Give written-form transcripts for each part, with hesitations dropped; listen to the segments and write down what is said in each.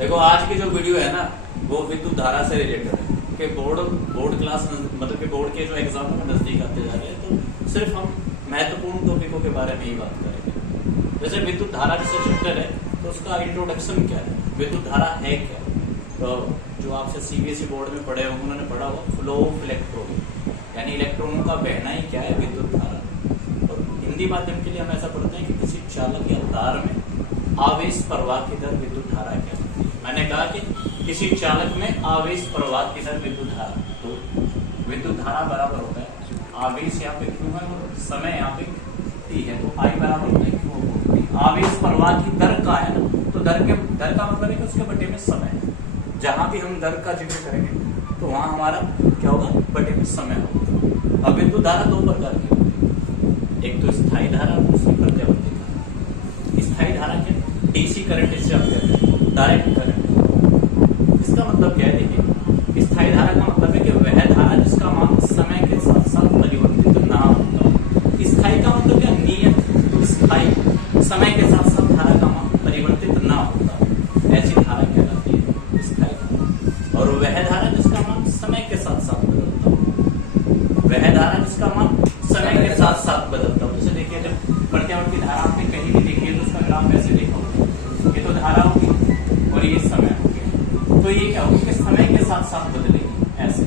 देखो आज की जो वीडियो है ना वो विद्युत धारा से रिलेटेड है कि बोर्ड क्लास मतलब कि बोर्ड के जो एग्जाम में नजदीक आते जा रहे हैं तो सिर्फ हम महत्वपूर्ण टॉपिकों के बारे में ही बात करेंगे। जैसे विद्युत धारा जैसे चैप्टर है तो उसका इंट्रोडक्शन क्या है, विद्युत धारा है क्या। तो जो आपसे सीबीएसई बोर्ड में पढ़े होंगे उन्होंने पढ़ा होगा फ्लो ऑफ इलेक्ट्रॉन, यानी इलेक्ट्रॉनों का बहना ही क्या है, विद्युत धारा। और हिंदी माध्यम के लिए हम ऐसा पढ़ते हैं कि किसी चालक या तार में आवेश प्रवाह की दर विद्युत धारा क्या है। मैंने कहा कि किसी चालक में आवेश प्रवाह की दर विद्युत धारा, तो विद्युत धारा बराबर होता है आवेश यहाँ पे क्यों है और समय यहाँ पे टी है, तो आई बराबर होता है क्यों। आवेश प्रवाह की दर का है ना, तो दर का मतलब है कि उसके बटे में समय। जहां भी हम दर का जिक्र करेंगे तो वहां हमारा क्या होगा, बटे में समय होगा। अब विद्युत धारा दो प्रकार की होती है, एक तो स्थायी धारा और दूसरी प्रत्यावर्ती धारा। स्थायी धारा के डीसी करंट इससे आप कहते हैं डायरेक्ट करंट। इसका मतलब क्या है, देखिए स्थायी धारा का मतलब है कि वह धारा जिसका मान समय के साथ साथ परिवर्तित ना होता। स्थायी का मतलब क्या, नियत स्थायी, समय के साथ साथ धारा का मान परिवर्तित ना होता, ऐसी धारा कहलाती है स्थायी धारा। और वह धारा जिसका मान समय के साथ साथ बदलता हो, वह धारा जिसका मान समय के साथ साथ बदलता हो। जैसे देखिए जब प्रत्यावर्ती धारा आपने कहीं भी देखी है तो उसका ग्राफ ऐसे देखो, ये तो धारा होगी और ये समय हो गया, तो ये क्या होगा कि समय के साथ साथ बदलेगी ऐसे।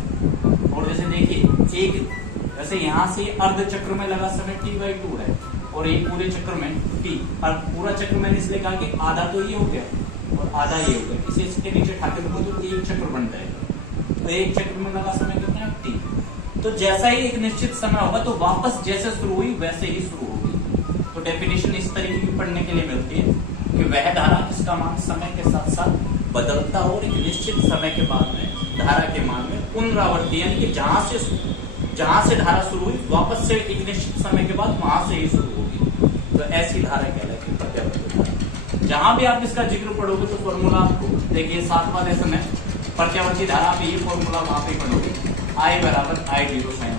और जैसे देखिए एक जैसे यहाँ से अर्ध चक्र में लगा समय t/2 है और ये पूरे चक्र में t, और पूरा चक्र मैंने इसलिए कहा कि आधा तो ये हो गया और आधा ये हो गया, इसे इसके नीचे ठाके रखो तो एक चक्र बन जाएगा। तो एक चक्र में लगा समय कितना है t। तो जैसा ही एक निश्चित समय होगा तो वापस जैसे शुरू हुई वैसे ही शुरू होगी। तो डेफिनेशन इस तरीके की पढ़ने के लिए मिलती है कि वह धारा जिसका मान समय के साथ साथ बदलता हो और एक निश्चित समय के बाद में धारा के मान में पुनरावृत्ति, यानी कि जहां से धारा शुरू हुई वापस से एक निश्चित समय के बाद वहां से ही शुरू होगी, तो ऐसी धारा कहलाती है प्रत्यावर्ती धारा। जहां भी आप इसका जिक्र पढ़ोगे तो फॉर्मूला आपको देखिए 7वां लेसन है प्रत्यावर्ती धारा पे, ये फॉर्मूला वहां पे पढ़ोगे I बराबर I0 sin।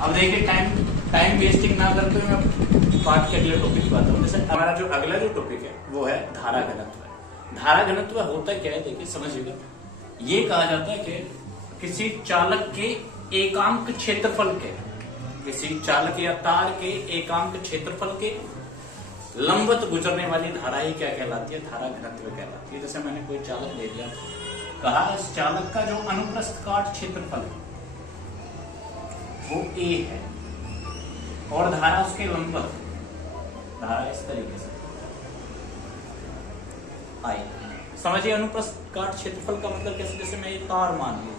अब देखिए टाइम वेस्टिंग ना करते हुए मैं पाठ के अगले टॉपिक पे आता हूँ। जैसे हमारा जो अगला जो टॉपिक है वो है धारा घनत्व। धारा घनत्व होता क्या है, देखिए समझिएगा। ये कहा जाता है कि किसी चालक के एकांक क्षेत्रफल के, किसी चालक या तार के एकांक क्षेत्रफल के लंबवत गुजरने वाली धारा ही क्या कहलाती है, धारा घनत्व कहलाती है। जैसे मैंने कोई चालक दे दिया, कहा इस चालक का जो अनुप्रस्थ काट क्षेत्रफल है वो a है और धारा उसके लंबवत, धारा इस तरीके से I। समझिए अनुप्रस्थ काट क्षेत्रफल का मतलब कैसे, जैसे मैं ये तार मान लूं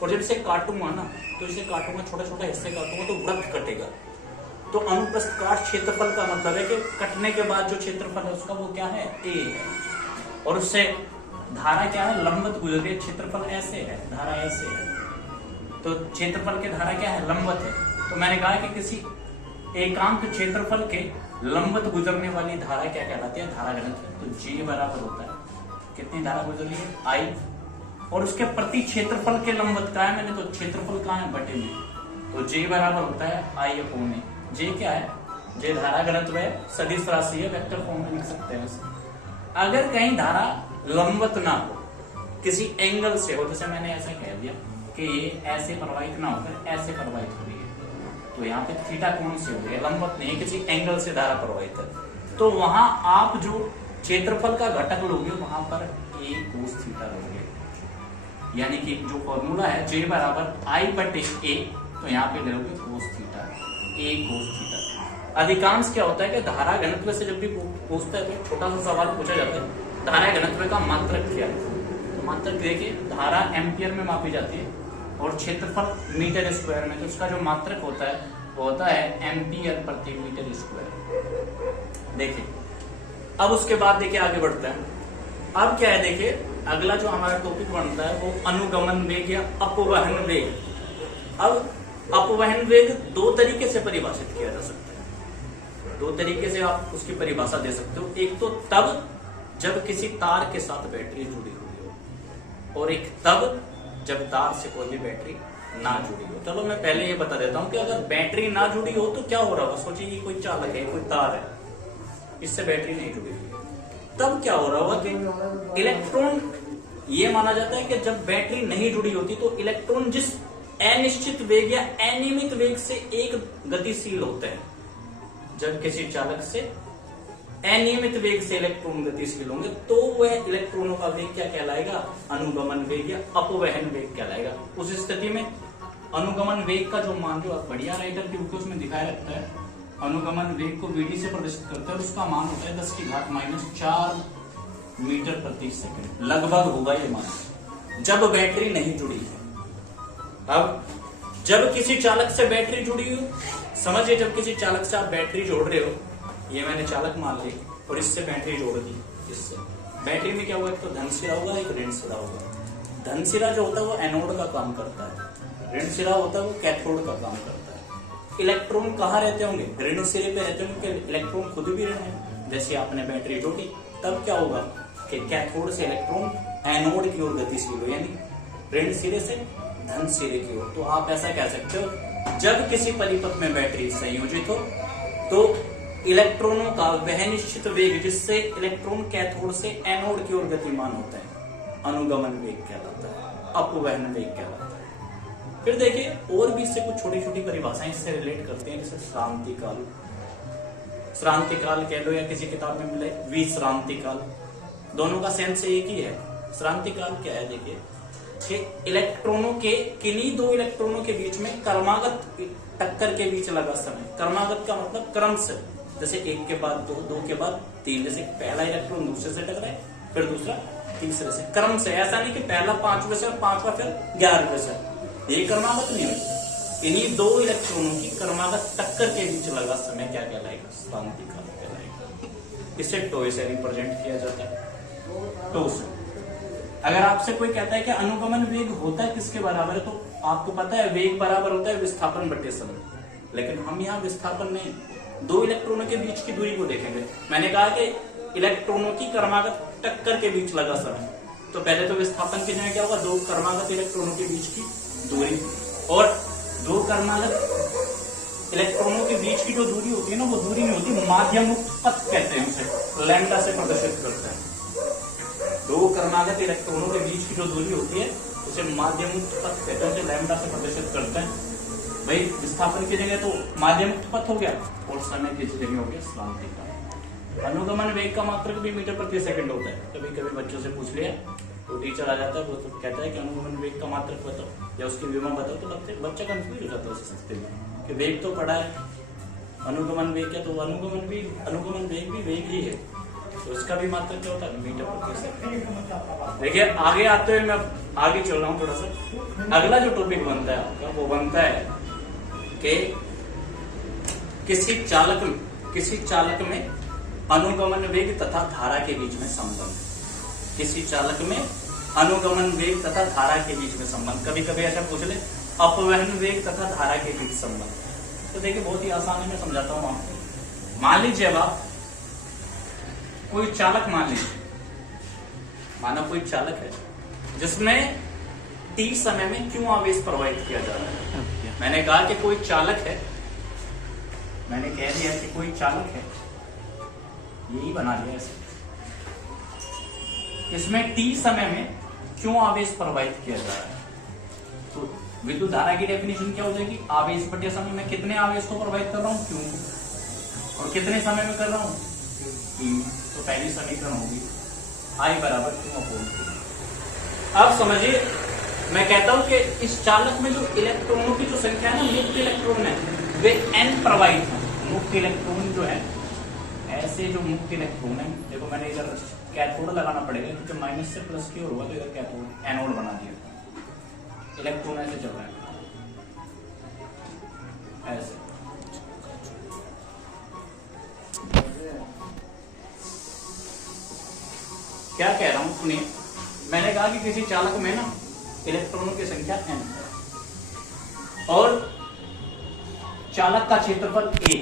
और जब इसे काटूंगा ना, तो इसे काटूंगा छोटा छोटा हिस्से काटूंगा तो वृत्त कटेगा। तो अनुप्रस्थ काट क्षेत्रफल का मतलब है कि कटने के बाद जो क्षेत्रफल है उसका वो क्या है, a है। और उससे धारा क्या है, लंबवत गुजर रही है। क्षेत्रफल ऐसे है, धारा ऐसे है, तो क्षेत्रफल के धारा क्या है, लंबवत है। तो मैंने कहा कि किसी एकांक क्षेत्रफल के लंबवत गुजरने वाली धारा क्या कहलाती है, धारा घनत्व। तो J बराबर होता है कितनी धारा गुजर रही है, I, और उसके प्रति क्षेत्रफल के लंबवत का है मैंने, तो क्षेत्रफल कहाँ है, बटे में, तो J बराबर होता है I/A। J क्या है, J धारा घनत्व है, सदिश राशि है, वेक्टर फॉर्म में लिख सकते हैं इसे। अगर कहीं धारा लंबवत ना हो, किसी एंगल से हो, जैसे मैंने ऐसा कह दिया कि ये ऐसे प्रवाहित ना होकर ऐसे प्रवाहित हो रही है, तो यहाँ पे थीटा कोण से हो गया, लंबवत नहीं, किसी एंगल से धारा प्रवाहित है, तो वहां आप जो क्षेत्रफल का घटक लोगे वहां पर a cos थीटा लोगे। यानी कि जो फॉर्मूला है J बराबर I/A, तो यहाँ पे लोगे cos theta, a cos theta. अधिकांश क्या होता है कि धारा घनत्व से जब भी पूछता है तो छोटा सा सवाल पूछा जाता है, धारा घनत्व का मात्रक क्या है। तो मात्रक देखिए, धारा एम्पियर में मापी जाती है और क्षेत्रफल मीटर स्क्वायर में, तो उसका जो मात्रक होता है वो होता है एम्पियर प्रति मीटर स्क्वायर। देखिए अब उसके बाद देखिए आगे बढ़ते हैं। अब क्या है, देखिए अगला जो हमारा टॉपिक बनता है वो अनुगमन वेग या अपवहन वेग। अब अपवहन वेग दो तरीके से परिभाषित किया जा सकता है, दो तरीके से आप उसकी परिभाषा दे सकते हो। एक तो तब जब किसी तार के साथ बैटरी जुड़ी हुई हो, और एक तब जब तार से कोई भी बैटरी ना जुड़ी हो। चलो मैं पहले ये बता देता हूं कि अगर बैटरी ना जुड़ी हो तो क्या हो रहा होगा। सोचिए कोई चालक है, कोई तार है, इससे बैटरी नहीं जुड़ी हुई, तब क्या हो रहा होगा कि इलेक्ट्रॉन, ये माना जाता है कि जब बैटरी नहीं जुड़ी होती तो इलेक्ट्रॉन जिस अनिश्चित वेग या अनियमित वेग से एक गतिशील होते हैं, जब किसी चालक से अनियमित वेग से इलेक्ट्रॉन गतिशील होंगे तो वह इलेक्ट्रॉनों का वेग क्या कहलाएगा, अनुगमन वेग या अपवहन वेग कहलाएगा। उस स्थिति में अनुगमन वेग का जो मान, जो बढ़िया राइटर के रूप में उसमें दिखाया रहता है, अनुगमन वेग को वीडी से प्रदर्शित करता है और उसका मान होता है 10⁻⁴ मीटर प्रति सेकंड, लगभग होगा ये मान, जब बैटरी नहीं जुड़ी है। अब जब किसी चालक से बैटरी जुड़ी हो, समझिए जब किसी चालक से आप बैटरी जोड़ रहे हो, ये मैंने चालक मान ली और इससे बैटरी जोड़ दी, इससे बैटरी में क्या होगा, एक तो धन सिरा होगा, एक ऋण सिरा होगा। धन सिरा जो होता है वो एनोड का काम करता है, ऋण सिरा होता है वो कैथोड का काम करता है। इलेक्ट्रॉन कहाँ रहते होंगे, ऋण सिरे पे रहते होंगे, इलेक्ट्रॉन खुद भी ऋण है। जैसे आपने बैटरी जोड़ी तब क्या होगा कि कैथोड से इलेक्ट्रॉन एनोड की ओर गतिशील हो, यानी ऋण सिरे से धन सिरे की ओर। तो आप ऐसा कह सकते हो, जब किसी परिपथ में बैटरी संयोजित हो तो इलेक्ट्रॉनों का वह निश्चित वेग जिससे इलेक्ट्रॉन कैथोड से एनोड की ओर गतिमान होता है, अनुगमन वेग कहलाता है, अपवहन वेग कहलाता है। फिर देखिए और भी इससे कुछ छोटी छोटी परिभाषाएं इससे रिलेट करते हैं, जैसे श्रांति काल, श्रांति काल कह लो या किसी किताब में मिले विश्रांति काल, दोनों का सेंस एक ही है। श्रांति काल क्या है, देखिए कि इलेक्ट्रॉनों के किन्हीं दो इलेक्ट्रॉनों के बीच में क्रमागत टक्कर के बीच लगा समय। क्रमागत का मतलब क्रम से, जैसे एक के बाद दो, दो के बाद तीन, जैसे पहला इलेक्ट्रॉन दूसरे से टकराए फिर दूसरा तीसरे से, क्रम से। ऐसा नहीं कि पहला 5वें से और 5वां फिर 11वें से, ये क्रमागत नहीं होती। इन्हीं दो इलेक्ट्रॉनों की क्रमागत टक्कर के बीच लगा समय क्या कहलाएगा, श्रांति काल कहलाएगा। इसे टो से रिप्रेजेंट किया जाता है, टो से। अगर आपसे कोई कहता है कि अनुगमन वेग होता है किसके बराबर है, तो आपको पता है वेग बराबर होता है विस्थापन बटे समय, लेकिन हम यहाँ विस्थापन नहीं, दो इलेक्ट्रॉनों के बीच की दूरी को देखेंगे। मैंने कहा कि इलेक्ट्रॉनों की क्रमागत टक्कर के बीच लगा समय, तो पहले तो विस्थापन की जगह क्या होगा, दो क्रमागत इलेक्ट्रॉनों के बीच की दूरी, और दो क्रमागत इलेक्ट्रॉनों के बीच की जो दूरी होती है ना, वो दूरी नहीं होती, माध्यम मुक्त पथ कहते हैं उसे, लैम्डा से प्रदर्शित करते हैं। दो क्रमागत इलेक्ट्रॉनों के बीच की जो दूरी होती है उसे माध्यम मुक्त पथ कहते हैं, उसे लैम्डा से प्रदर्शित करते हैं। भाई विस्थापन की जगह तो माध्यम मुक्त पथ हो गया और समय की जगह हो गया श्रांति काल। अनुगमन वेग का मात्रक भी मीटर प्रति सेकंड होता है। कभी कभी बच्चों से पूछ लिया तो टीचर आ जाता है, वो तो कहता है कि अनुगमन वेग का मात्रक बताओ या उसकी विमा बताओ, तो बच्चा कंफ्यूज हो जाता है उस स्थिति में कि वेग तो पढ़ा है, अनुगमन वेग क्या, तो अनुगमन वेग भी वेग ही है, तो इसका भी मात्रक क्या होता है, मीटर प्रति सेकंड। देखिए आगे आते हुए मैं आगे चल रहा हूँ थोड़ा सा। अगला जो टॉपिक बनता है आपका वो बनता है कि किसी चालक में अनुगमन वेग तथा धारा के बीच में संबंध। किसी चालक में अनुगमन वेग तथा धारा के बीच में संबंध। कभी कभी ऐसा पूछ ले, अपवहन वेग तथा धारा के बीच संबंध। तो देखिए बहुत ही आसान है, मैं समझाता हूँ आपको। मान लीजिए अब आप कोई चालक, माना कोई चालक है जिसमें t समय में क्यों आवेश प्रवाहित किया जा रहा है। मैंने कहा कि कोई चालक है, मैंने कह दिया कि कोई चालक है, यही बना दिया ऐसे। इसमें t समय में क्यों आवेश प्रवाहित किया जा रहा है, तो विद्युत धारा की डेफिनेशन क्या हो जाएगी, आवेश बटे समय में कितने आवेश को प्रवाहित कर रहा हूं, क्यों, और कितने समय में कर रहा हूं, t। तो पहली समीकरण होगी I बराबर Q/T। अब समझिए, मैं कहता हूं कि इस चालक में जो इलेक्ट्रॉनों की जो संख्या है ना, मुक्त इलेक्ट्रॉन है वे n प्रवाहित है। मुक्त इलेक्ट्रॉन जो है, ऐसे जो मुक्त इलेक्ट्रॉन है, देखो मैंने इधर कैथोड लगाना पड़ेगा क्योंकि माइनस से प्लस की ओर हुआ, तो इधर कैथोड एनोड बना दिया। इलेक्ट्रॉन ऐसे चल रहा है, ऐसे। क्या कह रहा हूं सुनिए, मैंने कहा कि किसी चालक में ना इलेक्ट्रॉनों की संख्या n है और चालक का क्षेत्रफल a।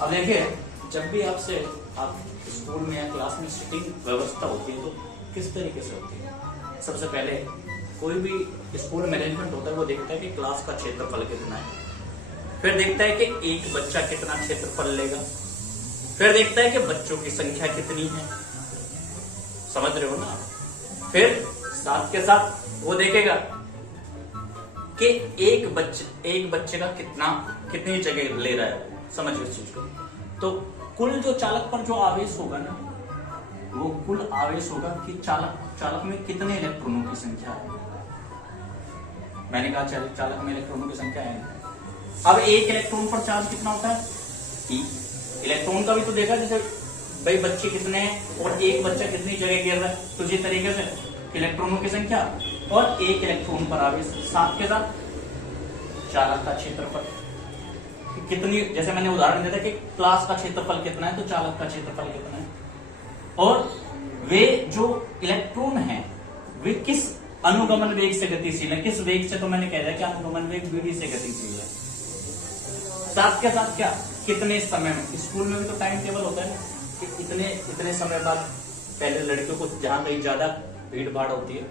अब देखिए, जब भी आप स्कूल में या क्लास में सीटिंग व्यवस्था होती है तो किस तरीके से होती है। सबसे पहले कोई भी स्कूल मैनेजमेंट होता है वो देखता है कि क्लास का क्षेत्रफल कितना है, फिर देखता है कि एक बच्चा कितना क्षेत्रफल लेगा, फिर देखता है कि बच्चों की संख्या कितनी है, समझ रहे हो ना। फिर साथ के साथ वो देखेगा कि एक बच्चे का कितनी जगह ले रहा है, समझिए इस चीज को। तो कुल जो चालक पर जो आवेश होगा ना, वो कुल आवेश होगा कि चालक में कितने इलेक्ट्रॉनों की संख्या है। मैंने कहा चालक में इलेक्ट्रॉनों की संख्या है। अब एक इलेक्ट्रॉन पर चार्ज कितना होता है, E। इलेक्ट्रॉन का भी तो देखा, जैसे भाई बच्चे कितने हैं और एक बच्चा कितनी जगह घेर रहा है, तो इसी तरीके से इलेक्ट्रॉनों की संख्या और एक इलेक्ट्रॉन पर आवेश, साथ के साथ चालक का क्षेत्रफल कितनी, जैसे मैंने उदाहरण दिया था कि क्लास का क्षेत्रफल कितना है, तो चालक का क्षेत्रफल कितना है। और वे जो इलेक्ट्रॉन हैं वे किस अनुगमन वेग से गतिशील है, किस वेग से, तो मैंने कह दिया कि अनुगमन वेग v से गतिशील है। साथ के साथ क्या, कितने समय में, स्कूल में भी तो टाइम टेबल होता है कि इतने समय बाद पहले लड़कियों को, जहां कहीं ज्यादा भीड़ भाड़ होती है,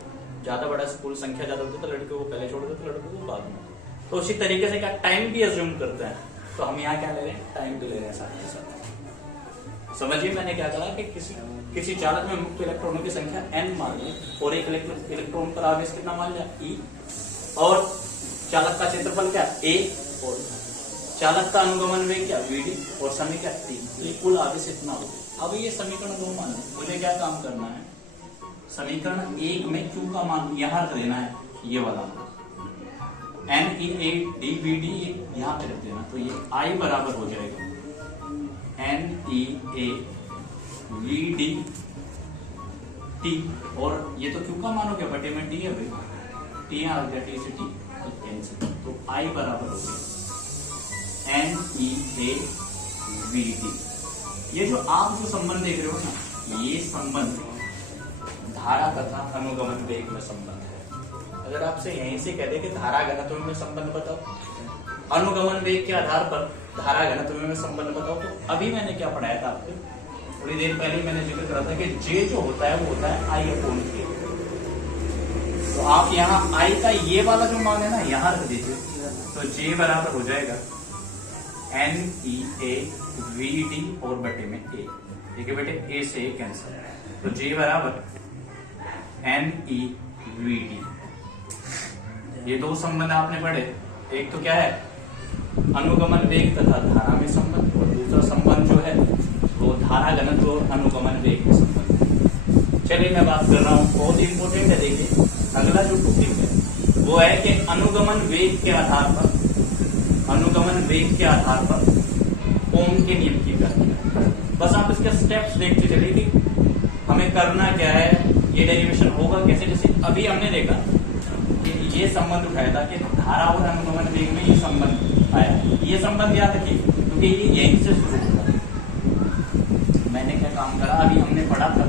ज्यादा बड़ा स्कूल संख्या ज्यादा होती है, तो लड़कियों को पहले छोड़ देते, लड़कों को बाद में। तो उसी तरीके से क्या टाइम भी अज्यूम करते हैं, तो हम यहाँ क्या ले रहे हैं, टाइम भी ले रहे हैं साथ के साथ। समझिए मैंने क्या कहा कि किसी चालक में मुक्त इलेक्ट्रॉनों की संख्या n मान ली और एक इलेक्ट्रॉन पर आवेश कितना मान लिया, E, और चालक का क्षेत्रफल क्या, A, और चालक का अनुगमन वेग क्या, Vd, और समय क्या, T। ये कुल आवेश इतना हो गया। अब ये समीकरण 2 मान लो, मुझे क्या काम करना है, समीकरण 1 में Q का मान यहां रख देना है, ये वाला NEADVD यहां पे रख देना, तो ये I बराबर हो जाएगा NEAVDT, और ये तो Q का मान हो गया, बटे में T है भाई, T यहां आ गया, T से T कैंसिल, तो I बराबर हो गया NEAVD। ये जो आप जो संबंध देख रहे हो ना, ये संबंध धारा तथा अनुगमन वेग में संबंध है। अगर आपसे यहीं से कह दे कि धारा घनत्व में संबंध बताओ, अनुगमन वेग के आधार पर धारा घनत्व में संबंध बताओ, तो अभी मैंने क्या पढ़ाया था आपको, थोड़ी देर पहले मैंने जिक्र करा था कि J जो होता है वो होता है I/K। तो आप यहाँ I का ये वाला जो मान है ना, यहाँ रख दीजिए, तो J बराबर हो जाएगा NEAVD और बटे में A, ठीक है बेटे, A से A कैंसिल, तो J बराबर NEVD। ये दो संबंध आपने पढ़े, एक तो क्या है अनुगमन वेग तथा धारा में संबंध, और दूसरा संबंध जो है वो धारा घनत्व और अनुगमन वेग में संबंध। चलिए मैं बात कर रहा हूँ, बहुत इंपॉर्टेंट है। देखिए अगला जो टॉपिक है वो है कि अनुगमन वेग के आधार पर ओम के नियम की व्याख्या। बस आप इसके स्टेप्स देखते चलिए कि हमें करना क्या है, ये डेरिवेशन होगा कैसे। जैसे अभी हमने देखा कि ये संबंध उठाया था कि धारा और अनुगमन वेग में ये संबंध आया, ये संबंध याद रखिए क्योंकि ये यहीं से शुरू होगा। मैंने क्या काम करा, अभी हमने पढ़ा था।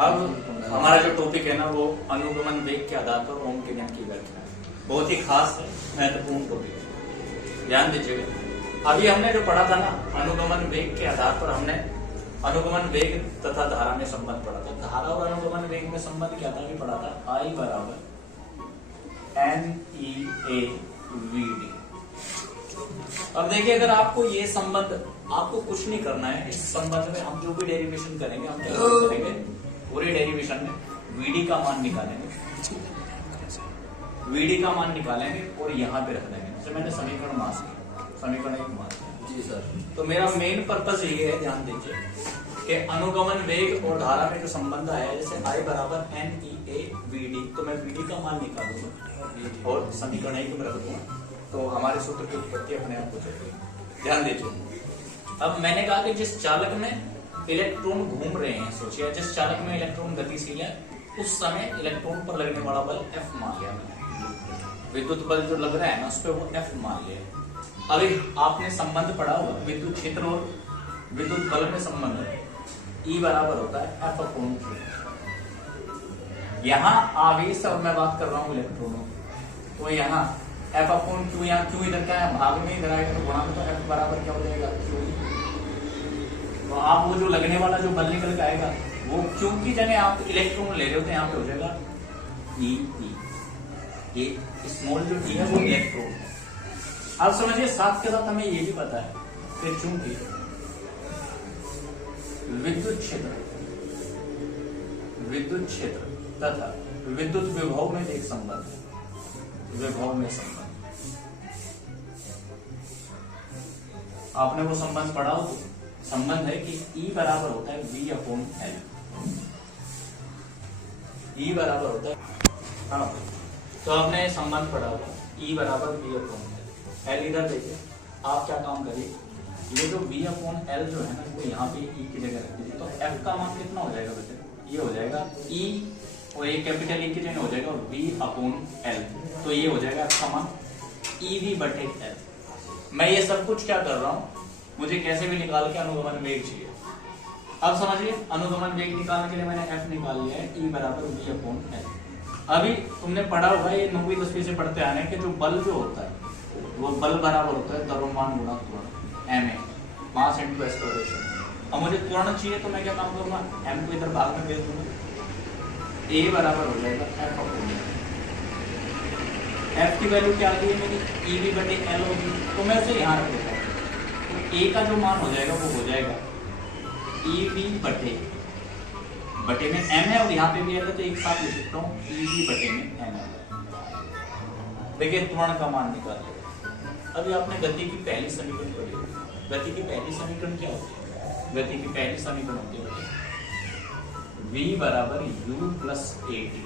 अब हमारा जो टॉपिक है ना वो अनुगमन वेग के आधार पर ओम के नियम की व्याख्या, बहुत ही खास है, महत्वपूर्ण टॉपिक है, ध्यान दीजिएगा। अभी हमने जो पढ़ा था ना अनुगमन वेग के आधार पर, हमने अनुगमन वेग तथा धारा में संबंध पढ़ा था। धारा और अनुगमन वेग में संबंध क्या था, अभी पढ़ा था I बराबर NEAVD। अब देखिए अगर आपको ये संबंध, आपको कुछ नहीं करना है, इस संबंध में हम जो भी डेरिवेशन करेंगे, हम क्या करेंगे, पूरे डेरिवेशन में VD का मान निकालेंगे, VD का मान निकालेंगे और यहाँ पे रख देंगे। जैसे मैंने समीकरण मास किया, समीकरण 1 मास किया जी सर। तो मेरा मेन पर्पस ये है, ध्यान दीजिए कि अनुगमन वेग और धारा में जो संबंध आया है, जैसे I बराबर NEAVD, तो मैं VD का मान निकालूंगा और समीकरण 1 में रख दूंगा, तो हमारे सूत्र की उत्पत्ति अपने आप हो जाएगी। ध्यान दीजिए। अब मैंने कहा कि जिस चालक में इलेक्ट्रॉन घूम रहे हैं, सोचिए जिस चालक में इलेक्ट्रॉन गतिशील है, उस समय इलेक्ट्रॉन पर लगने वाला बल F मान लिया मैंने, विद्युत बल जो लग रहा है ना उस पर वो F मान लिया। अभी आपने संबंध पढ़ा होगा विद्युत क्षेत्र और विद्युत बल में संबंध है, E बराबर होता है F/Q। यहाँ आवेश, और मैं बात कर रहा हूँ इलेक्ट्रॉनों, तो यहाँ F/Q, यहाँ Q इधर क्या है, भाग में इधर आएगा, तो गुणा में, तो F बराबर क्या हो जाएगा, Q। तो आप वो जो लगने वाला जो बल निकल के आएगा वो Q की जगह आप इलेक्ट्रॉन ले रहे हो तो यहाँ पे हो जाएगा E। ये स्मॉल जो T है वो इलेक्ट्रॉन है। अब समझिए साथ के साथ हमें ये भी पता है कि चूंकि क्षेत्र तथा विद्युत विभव में एक संबंध है, विभव में संबंध। आपने वो संबंध पढ़ा हो, संबंध है कि E बराबर होता है V/L। E बराबर होता है, हाँ, तो आपने संबंध पढ़ा होगा E बराबर V/L। L इधर देखिए, आप क्या काम करिए, ये जो V/L जो है ना, वो यहाँ पे E की जगह रख दीजिए, तो F का मान कितना हो जाएगा बेटे? ये हो जाएगा E, और ये कैपिटल E की जगह हो जाएगा V/L, तो ये हो जाएगा F का मान EV/L। मैं ये सब कुछ क्या कर रहा हूँ, मुझे कैसे भी निकाल के अनुगमन वेग चाहिए। अब समझिए, अनुगमन वेग निकालने के लिए मैंने F निकाल लिया है, E बराबर V/L। अभी तुमने पढ़ा होगा, ये 9वीं 10वीं से पढ़ते आने के, जो बल जो होता है वो बल बराबर होता है द्रव्यमान गुणा त्वरण, ma, मास इनटू एक्सेलरेशन। अब मुझे त्वरण चाहिए तो मैं क्या काम करूंगा, m को इधर भाग में भेज दूंगा, a बराबर हो जाएगा F की वैल्यू क्या आ गई है मेरी, EV/L होगी, तो मैं उसे यहाँ रख देता हूँ। तो a का जो मान हो जाएगा वो हो जाएगा EV/बटे में m है, और यहाँ पे भी है, तो एक साथ लिख सकता हूँ EV/में m है। देखिए त्वरण का मान निकाल लिया। अभी आपने गति की पहली समीकरण पढ़ी होगी। गति की पहली समीकरण क्या होती है? गति की पहली समीकरण होती है V बराबर U प्लस AT।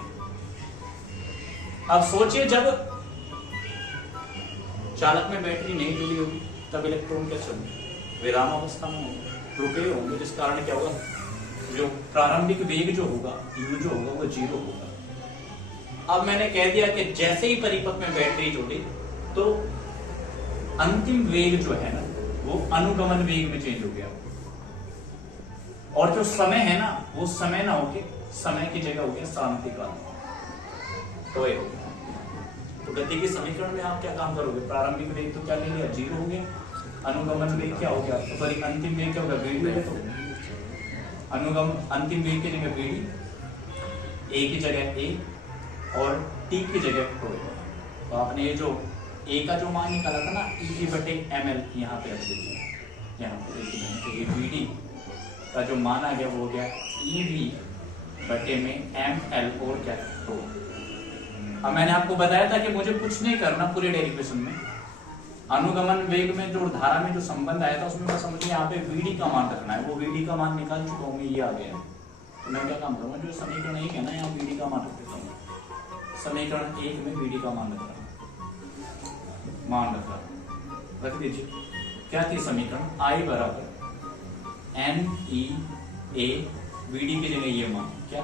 अब सोचिए, जब चालक में बैटरी नहीं जुड़ी होगी तब इलेक्ट्रॉन क्या चलेंगे, विराम अवस्था में होंगे, रुके होंगे, जिस कारण क्या होगा, जो प्रारंभिक वेग जो होगा U जो होगा वो 0 होगा। अब मैंने कह दिया कि जैसे ही परिपथ में बैटरी जुड़ी तो अंतिम वेग जो है ना वो अनुगमन वेग में चेंज हो गया, और जो समय है ना वो समय ना होके समय की जगह हो गया शांतिकाल। तो गति की समीकरण में आप क्या काम करोगे, प्रारंभिक वेग तो क्या ले लिया, 0 हो गया, अनुगमन वेग क्या हो गया, तो सॉरी अंतिम वेग क्या होगा, VD है, तो अनुगम अंतिम वेग की जगह VD, A की जगह A और T की जगह टो। तो आपने ये जो A का जो मान निकाला था ना EV/ml, यहाँ पे रख दीजिए, यहाँ पे तो ये VD का जो मान आ गया वो हो गया EV/में ml और क्या टो। अब मैंने आपको बताया था कि मुझे कुछ नहीं करना पूरे डेरिवेशन में, अनुगमन वेग में जो धारा में जो संबंध आया था उसमें बस मुझे यहाँ पे VD का मान रखना है, वो VD का मान निकाल चुका हूँ मैं, ये आ गया। तो मैं क्या काम करूँगा, जो समीकरण 1 है ना, यहाँ VD का मान रख देता हूँ, समीकरण 1 में VD का मान रख रहा हूँ, रख दीजिए। क्या थी समीकरण, I बराबर NEA, VD की जगह ये मान क्या,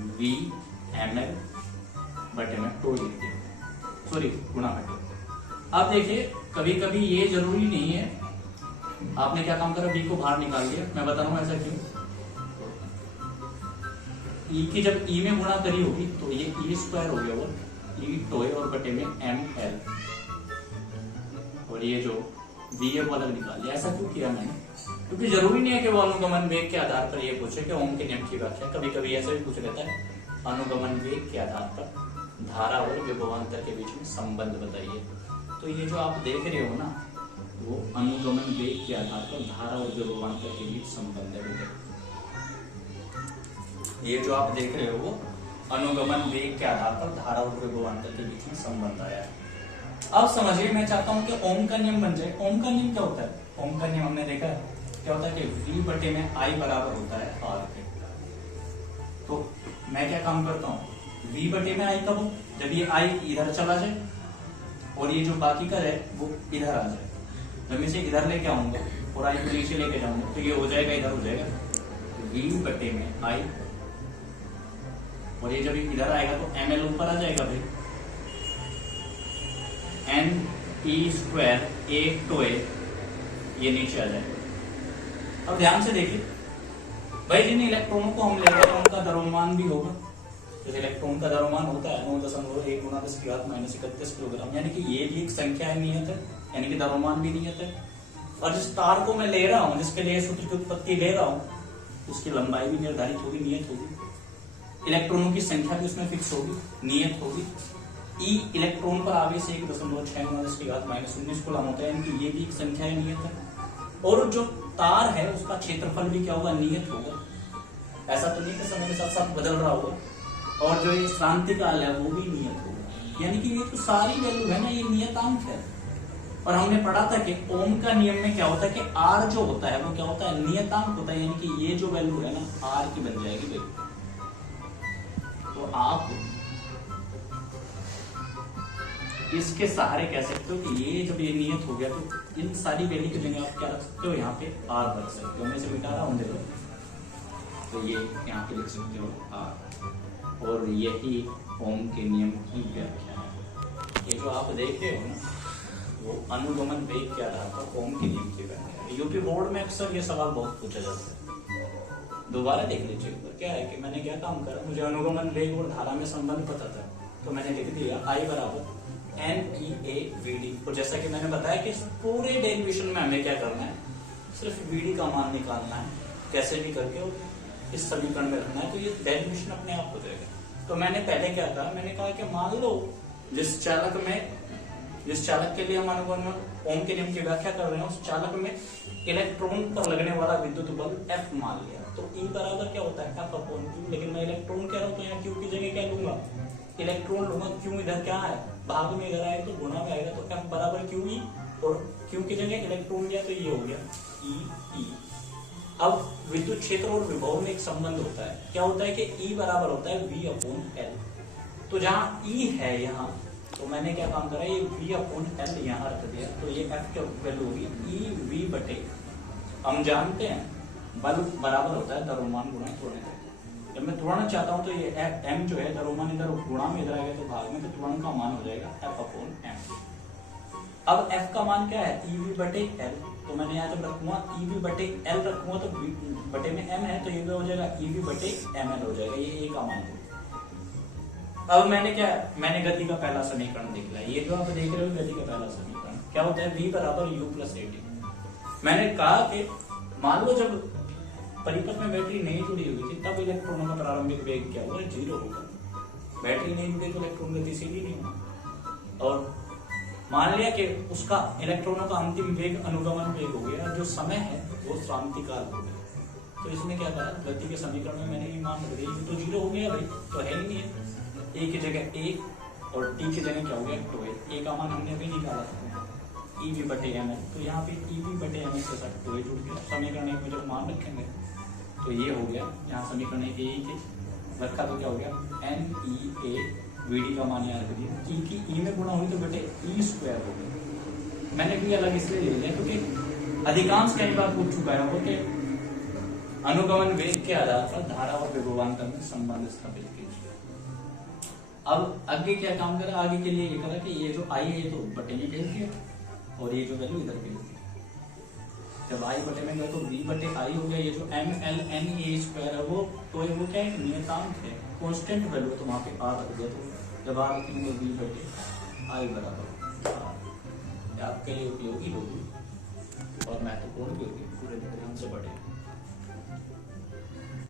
EV/ml बटे में टो, सॉरी गुणा बटे। अब देखिए, कभी कभी ये जरूरी नहीं है, आपने क्या काम करा, B को बाहर निकाल दिया, मैं बता रहा हूँ ऐसा क्यों। E की जब E में गुणा करी होगी तो ये E² हो गया, वो E टोए और बटे में ml, और ये जो V है वो अलग निकाल लिया। ऐसा क्यों किया मैंने, क्योंकि जरूरी नहीं है कि वो अनुगमन वेग के आधार पर ये पूछे कि ओम के नियम की व्याख्या, कभी कभी ऐसा भी पूछ लेता है, अनुगमन वेग के आधार पर धारा और विभवांतर के बीच में संबंध बताइए। तो ये जो आप देख रहे हो ना, वो अनुगमन वेग के आधार पर धारा और विभवांतर के बीच संबंध है। ये जो आप देख रहे हो वो अनुगमन वेग के आधार पर धारा और विभवांतर के बीच में संबंध आया है। अब समझिए, मैं चाहता हूं कि ओम का नियम बन जाए। ओम का नियम क्या होता है, ओम का नियम हमने देखा है क्या होता है कि V/में I बराबर होता है R के। तो मैं क्या काम करता हूँ, V/में I कब, जब ये I इधर चला जाए और ये जो बाकी का है वो इधर आ जाए। जब मैं इसे इधर लेके आऊंगा और I को नीचे लेके जाऊंगा तो ये हो जाएगा, इधर हो जाएगा V/में I, और ये जब इधर आएगा तो ml ऊपर आ जाएगा भाई, NE² एक टोए ये नीचे आ जाएगा। अब ध्यान से देखिए भाई, जिन इलेक्ट्रॉनों को हम ले रहे हैं उनका द्रव्यमान भी होगा, जैसे इलेक्ट्रॉन का द्रव्यमान होता है 9.1 × 10⁻³ किलोग्राम, यानी कि ये भी एक संख्या है, नियत है, यानी कि द्रव्यमान भी नियत है। और जिस तार को मैं ले रहा हूँ, जिसके लिए सूत्र की उत्पत्ति ले रहा हूँ, उसकी लंबाई भी निर्धारित होगी, नियत होगी, इलेक्ट्रॉनों की संख्या भी उसमें फिक्स होगी, नियत होगी। E इलेक्ट्रॉन पर आवेश 1.6 × 10⁻⁻19 कूलम होता है, यानी कि ये भी एक संख्या है, नियत है। और जो तार है उसका क्षेत्रफल भी क्या होगा, नियत होगा। ऐसा तो नहीं कि समय के साथ साथ बदल रहा होगा। और जो ये क्रांतिकाल है वो भी नियत होगा। यानी कि ये जो सारी वैल्यू है ना, ये नियतांक है। और हमने पढ़ा था कि ओम का नियम में क्या होता है कि आर जो होता है वो क्या होता है, नियतांक होता है। यानी कि ये जो वैल्यू है ना आर की बन जाएगी वैल्यू। तो आप इसके सहारे कह सकते हो कि ये जब ये नियत हो गया तो इन सारी वैल्यू की जगह आप क्या रख सकते हो, यहाँ पे आर रख सकते हो। मैं इसे मिटा रहा हूँ, देखो तो ये यहाँ पे लिख सकते हो आर। और यही ओम के नियम की व्याख्या है। ये जो आप देख रहे हो ना वो अनुगमन वेग क्या रहा था, ओम के नियम की व्याख्या। यूपी बोर्ड में अक्सर ये सवाल बहुत पूछा जाता है, दोबारा देख लीजिए। क्या है कि मैंने क्या काम करा, मुझे अनुगमन वेग और धारा में संबंध पता था तो मैंने लिख दिया I बराबर NEA/VD। और जैसा कि मैंने बताया कि पूरे डेरिवेशन में हमें क्या करना है, सिर्फ VD का मान निकालना है कैसे भी करके और इस समीकरण में रखना है, तो ये डेरिवेशन अपने आप हो जाएगा। तो मैंने पहले क्या कहा, मैंने कहा कि मान लो जिस चालक के लिए हम अनुगमन ओम के नियम की व्याख्या कर रहे हैं उस चालक में इलेक्ट्रॉन पर लगने वाला विद्युत बल F मान लिया। तो E बराबर क्या होता है F/Q। लेकिन मैं इलेक्ट्रॉन कह रहा हूं तो यहाँ Q की जगह क्या लूंगा, इलेक्ट्रॉन लूंगा। Q इधर क्या है, भाग में इधर आएगा तो गुणा में आएगा, तो F बराबर QE और Q की जगह इलेक्ट्रॉन लिया तो ये हो गया E। अब विद्युत क्षेत्र और विभव में एक संबंध होता है। क्या होता है कि E बराबर होता है V/L। तो जहां E है यहाँ, तो मैंने क्या काम करा, ये V/L यहाँ रख दिया। तो ये F की वैल्यू होगी EV/। हम जानते हैं बल बराबर होता है द्रव्यमान गुणा त्वरण। जब मैं त्वरण चाहता हूं तो ये M जो है द्रव्यमान इधर गुणा में इधर आएगा तो भाग में, तो त्वरण का मान हो जाएगा F/m। अब F का मान क्या है EV/L। तो मैंने यहाँ जब रखूंगा EV/L रखूंगा तो बटे में M है तो ये हो जाएगा EV/ml हो जाएगा। ये A का मान है। अब मैंने गति का पहला समीकरण देख लिया। ये जो आप देख रहे हो गति का पहला समीकरण क्या होता है, V बराबर U+AT। मैंने कहा कि मान लो जब परिपथ में बैटरी नहीं जुड़ी हुई थी तब इलेक्ट्रॉनों का प्रारंभिक वेग क्या होगा, 0 होगा। बैटरी नहीं जुड़ी तो इलेक्ट्रॉन गतिशील ही नहीं होगा। और मान लिया कि उसका इलेक्ट्रॉनों का अंतिम वेग अनुगमन वेग हो गया, जो समय है वो क्रांतिकाल हो गया। तो इसमें क्या करा, गति के समीकरण में मैंने ये मान रख दिया, तो 0 हो गया भाई, तो है ही नहीं है। A की जगह A और T की जगह क्या हो गया 2A। A का मान हमने अभी निकाला था EV/ml, तो यहाँ पे EV/ml के साथ 2A जुड़ गया। समीकरण 1 में जब मान रखेंगे तो ये हो गया, यहाँ समीकरण 1 A के रखा तो क्या हो गया NEA/VD का मान यहाँ रख दिया। E की E में गुणा हुई तो बटे E² हो गया। मैंने भी अलग इसलिए ले लिया क्योंकि अधिकांश कई बार पूछ चुका है वो कि अनुगमन वेग के आधार पर धारा और विभवांतर में संबंध स्थापित कीजिए। अब आगे क्या काम करा, आगे के लिए ये करा कि ये जो I है ये तो बटे में भेज दिया और ये जो वैल्यू इधर भेज दी। जब I बटे में गया तो V/I हो गया। ये जो MLNA² है वो तो वो क्या है, नियतांक है, कांस्टेंट वैल्यू, तो वहां पे R रख दिया। तो जब R रखेंगे V/I बराबर R। आपके लिए उपयोगी होगी और महत्वपूर्ण भी होगी, पूरे ध्यान से पढ़े।